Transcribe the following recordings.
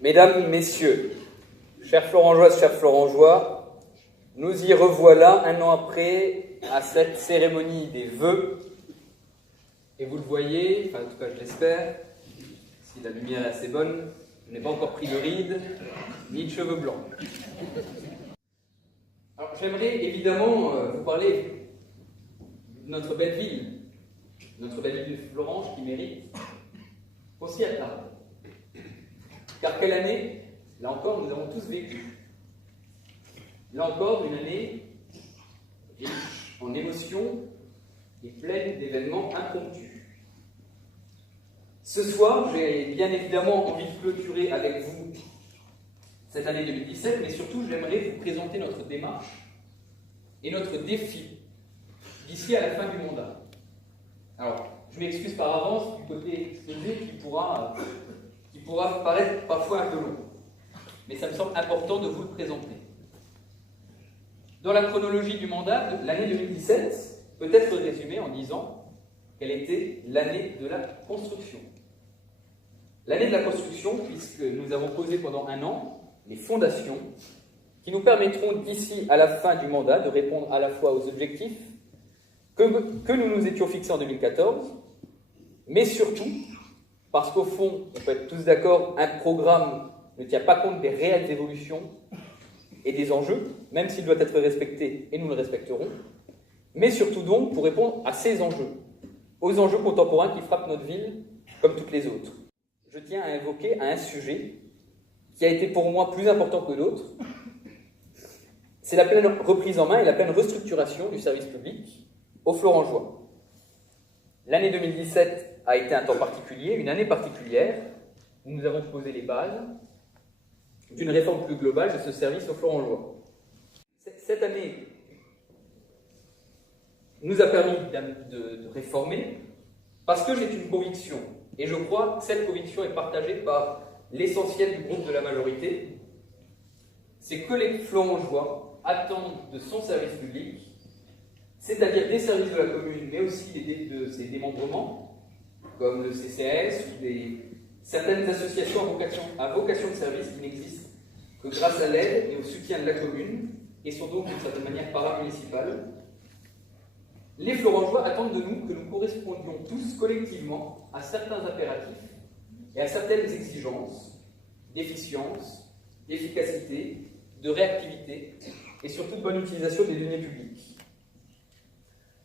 Mesdames, Messieurs, chères Florangeoises, chers Florangeois, nous y revoilà un an après à cette cérémonie des vœux. Et vous le voyez, enfin en tout cas je l'espère, si la lumière est assez bonne, je n'ai pas encore pris de rides, ni de cheveux blancs. Alors j'aimerais évidemment vous parler de notre belle ville de Florence qui mérite qu'on s'y attarde. Car quelle année, là encore, nous avons tous vécu. Là encore, une année riche en émotions et pleine d'événements impromptus. Ce soir, j'ai bien évidemment envie de clôturer avec vous cette année 2017, mais surtout, j'aimerais vous présenter notre démarche et notre défi d'ici à la fin du mandat. Alors, je m'excuse par avance du côté exposé qui pourra paraître parfois un peu long, mais ça me semble important de vous le présenter. Dans la chronologie du mandat, l'année 2017 peut être résumée en disant qu'elle était l'année de la construction. L'année de la construction, puisque nous avons posé pendant un an les fondations qui nous permettront d'ici à la fin du mandat de répondre à la fois aux objectifs que nous nous étions fixés en 2014, mais surtout, parce qu'au fond, on peut être tous d'accord, un programme ne tient pas compte des réelles évolutions et des enjeux, même s'il doit être respecté, et nous le respecterons, mais surtout donc pour répondre à ces enjeux, aux enjeux contemporains qui frappent notre ville comme toutes les autres. Je tiens à évoquer un sujet qui a été pour moi plus important que d'autres, c'est la pleine reprise en main et la pleine restructuration du service public aux Florangeois. L'année 2017 a été un temps particulier, une année particulière, où nous avons posé les bases d'une réforme plus globale de ce service aux Florangeois. Cette année nous a permis de réformer parce que j'ai une conviction, et je crois que cette conviction est partagée par l'essentiel du groupe de la majorité, c'est que les Florangeois attendent de son service public, c'est-à-dire des services de la commune, mais aussi de ses démembrements, comme le CCAS ou certaines associations à vocation de service qui n'existent que grâce à l'aide et au soutien de la commune, et sont donc d'une certaine manière paramunicipales. Les Florangeois attendent de nous que nous correspondions tous collectivement à certains impératifs et à certaines exigences d'efficience, d'efficacité, de réactivité et surtout de bonne utilisation des données publiques.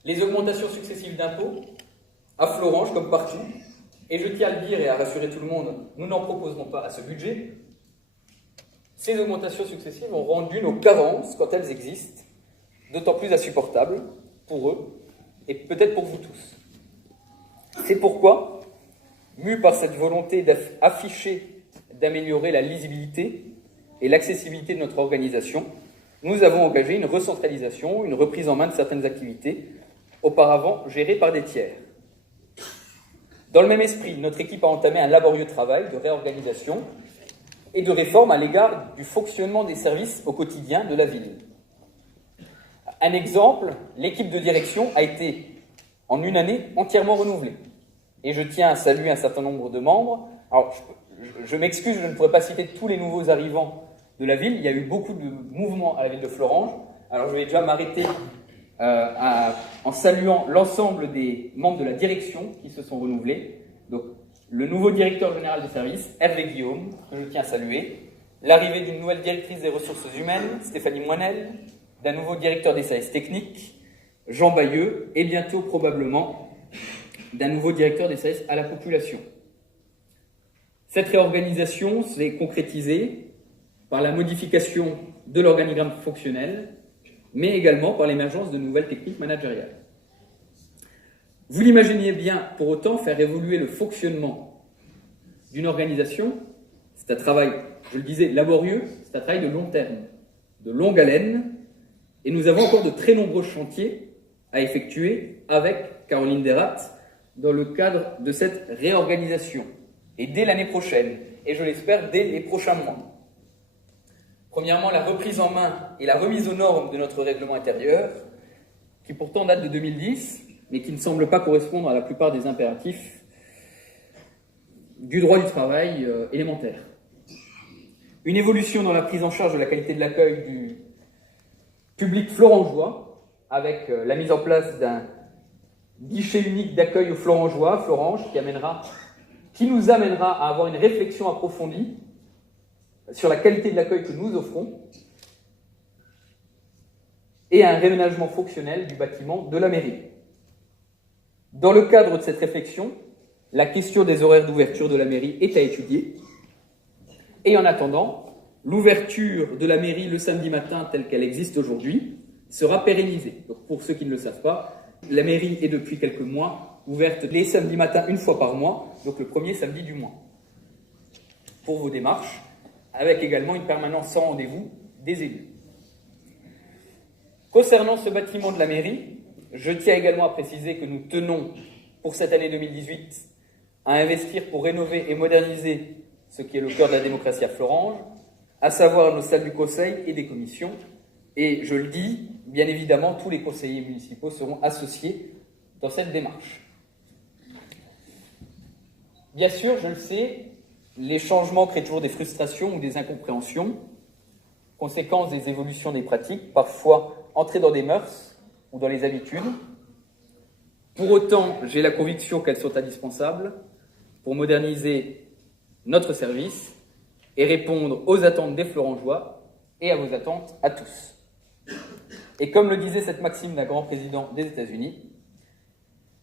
Les augmentations successives d'impôts, à Florange comme partout, et je tiens à le dire et à rassurer tout le monde, nous n'en proposerons pas à ce budget, ces augmentations successives ont rendu nos carences, quand elles existent, d'autant plus insupportables pour eux et peut-être pour vous tous. C'est pourquoi, mus par cette volonté affichée d'améliorer la lisibilité et l'accessibilité de notre organisation, nous avons engagé une recentralisation, une reprise en main de certaines activités auparavant gérées par des tiers. Dans le même esprit, notre équipe a entamé un laborieux travail de réorganisation et de réforme à l'égard du fonctionnement des services au quotidien de la ville. Un exemple, l'équipe de direction a été, en une année, entièrement renouvelée. Et je tiens à saluer un certain nombre de membres. Alors, je m'excuse, je ne pourrais pas citer tous les nouveaux arrivants de la ville. Il y a eu beaucoup de mouvements à la ville de Florange. Alors, je vais déjà m'arrêter en saluant l'ensemble des membres de la direction qui se sont renouvelés. Donc, le nouveau directeur général de service, Hervé Guillaume, que je tiens à saluer. L'arrivée d'une nouvelle directrice des ressources humaines, Stéphanie Moinel. D'un nouveau directeur des services techniques, Jean Bayeux, et bientôt probablement d'un nouveau directeur des services à la population. Cette réorganisation s'est concrétisée par la modification de l'organigramme fonctionnel, mais également par l'émergence de nouvelles techniques managériales. Vous l'imaginez bien, pour autant, faire évoluer le fonctionnement d'une organisation, c'est un travail, je le disais, laborieux, c'est un travail de long terme, de longue haleine, et nous avons encore de très nombreux chantiers à effectuer avec Caroline Desrates dans le cadre de cette réorganisation, et dès l'année prochaine, et je l'espère dès les prochains mois. Premièrement, la reprise en main et la remise aux normes de notre règlement intérieur, qui pourtant date de 2010, mais qui ne semble pas correspondre à la plupart des impératifs du droit du travail élémentaire. Une évolution dans la prise en charge de la qualité de l'accueil du public florangeois, avec la mise en place d'un guichet unique d'accueil aux florangeois, Florange, qui nous amènera à avoir une réflexion approfondie sur la qualité de l'accueil que nous offrons et un réaménagement fonctionnel du bâtiment de la mairie. Dans le cadre de cette réflexion, la question des horaires d'ouverture de la mairie est à étudier. Et en attendant, l'ouverture de la mairie le samedi matin telle qu'elle existe aujourd'hui sera pérennisée. Donc pour ceux qui ne le savent pas, la mairie est depuis quelques mois ouverte les samedis matins une fois par mois, donc le premier samedi du mois, pour vos démarches, avec également une permanence sans rendez-vous des élus. Concernant ce bâtiment de la mairie, je tiens également à préciser que nous tenons, pour cette année 2018, à investir pour rénover et moderniser ce qui est le cœur de la démocratie à Florange, à savoir nos salles du conseil et des commissions. Et je le dis, bien évidemment, tous les conseillers municipaux seront associés dans cette démarche. Bien sûr, je le sais, les changements créent toujours des frustrations ou des incompréhensions, conséquence des évolutions des pratiques, parfois entrer dans des mœurs ou dans les habitudes. Pour autant, j'ai la conviction qu'elles sont indispensables pour moderniser notre service et répondre aux attentes des Florangeois et à vos attentes à tous. Et comme le disait cette maxime d'un grand président des États-Unis,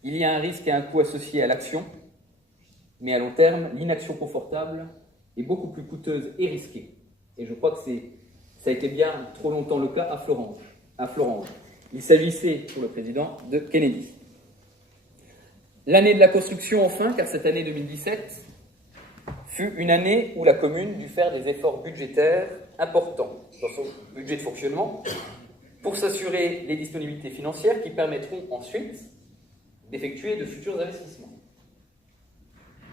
il y a un risque et un coût associé à l'action, mais à long terme, l'inaction confortable est beaucoup plus coûteuse et risquée. Et je crois que ça a été bien trop longtemps le cas à Florange. Il s'agissait, pour le président, de Kennedy. L'année de la construction, enfin, car cette année 2017 fut une année où la commune dut faire des efforts budgétaires importants dans son budget de fonctionnement pour s'assurer les disponibilités financières qui permettront ensuite d'effectuer de futurs investissements.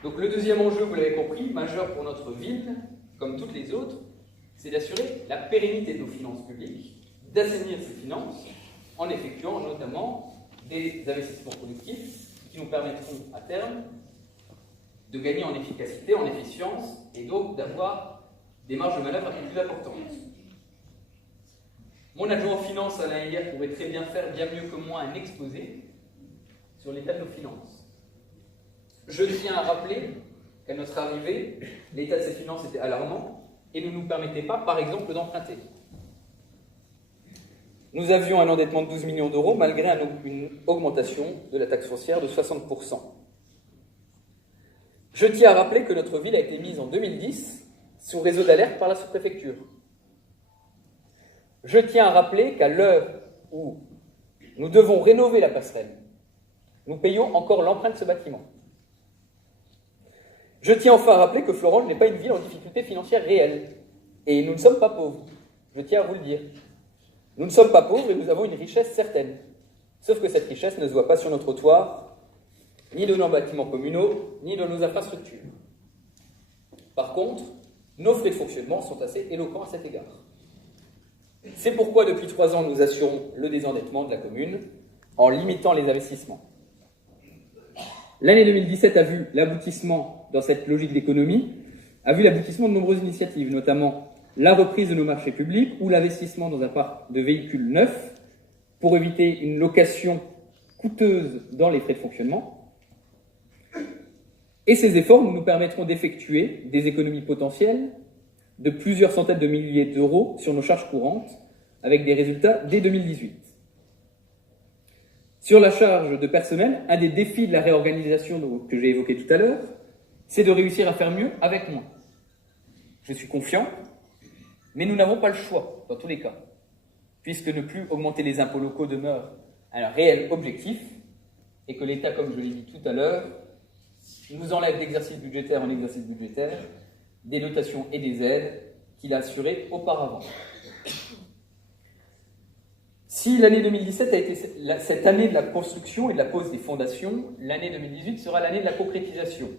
Donc le deuxième enjeu, vous l'avez compris, majeur pour notre ville, comme toutes les autres, c'est d'assurer la pérennité de nos finances publiques, d'assainir ces finances en effectuant notamment des investissements productifs qui nous permettront à terme de gagner en efficacité, en efficience, et donc d'avoir des marges de manœuvre un peu plus importantes. Mon adjoint en finance, Alain Hier, pourrait très bien faire bien mieux que moi un exposé sur l'état de nos finances. Je tiens à rappeler qu'à notre arrivée, l'état de ces finances était alarmant et ne nous permettait pas, par exemple, d'emprunter. Nous avions un endettement de 12 millions d'euros malgré une augmentation de la taxe foncière de 60%. Je tiens à rappeler que notre ville a été mise en 2010 sous réseau d'alerte par la sous-préfecture. Je tiens à rappeler qu'à l'heure où nous devons rénover la passerelle, nous payons encore l'emprunt de ce bâtiment. Je tiens enfin à rappeler que Florange n'est pas une ville en difficulté financière réelle. Et nous ne sommes pas pauvres. Je tiens à vous le dire. Nous ne sommes pas pauvres et nous avons une richesse certaine. Sauf que cette richesse ne se voit pas sur nos trottoirs, ni dans nos bâtiments communaux, ni dans nos infrastructures. Par contre, nos frais de fonctionnement sont assez éloquents à cet égard. C'est pourquoi, depuis 3 ans, nous assurons le désendettement de la commune en limitant les investissements. L'année 2017 a vu l'aboutissement, dans cette logique d'économie, a vu l'aboutissement de nombreuses initiatives, notamment la reprise de nos marchés publics ou l'investissement dans un parc de véhicules neufs pour éviter une location coûteuse dans les frais de fonctionnement. Et ces efforts nous permettront d'effectuer des économies potentielles de plusieurs centaines de milliers d'euros sur nos charges courantes, avec des résultats dès 2018. Sur la charge de personnel, un des défis de la réorganisation que j'ai évoqué tout à l'heure, c'est de réussir à faire mieux avec moins. Je suis confiant, mais nous n'avons pas le choix, dans tous les cas, puisque ne plus augmenter les impôts locaux demeure un réel objectif, et que l'État, comme je l'ai dit tout à l'heure, nous enlève d'exercice budgétaire en exercice budgétaire des dotations et des aides qu'il a assurées auparavant. Si l'année 2017 a été cette année de la construction et de la pose des fondations, l'année 2018 sera l'année de la concrétisation.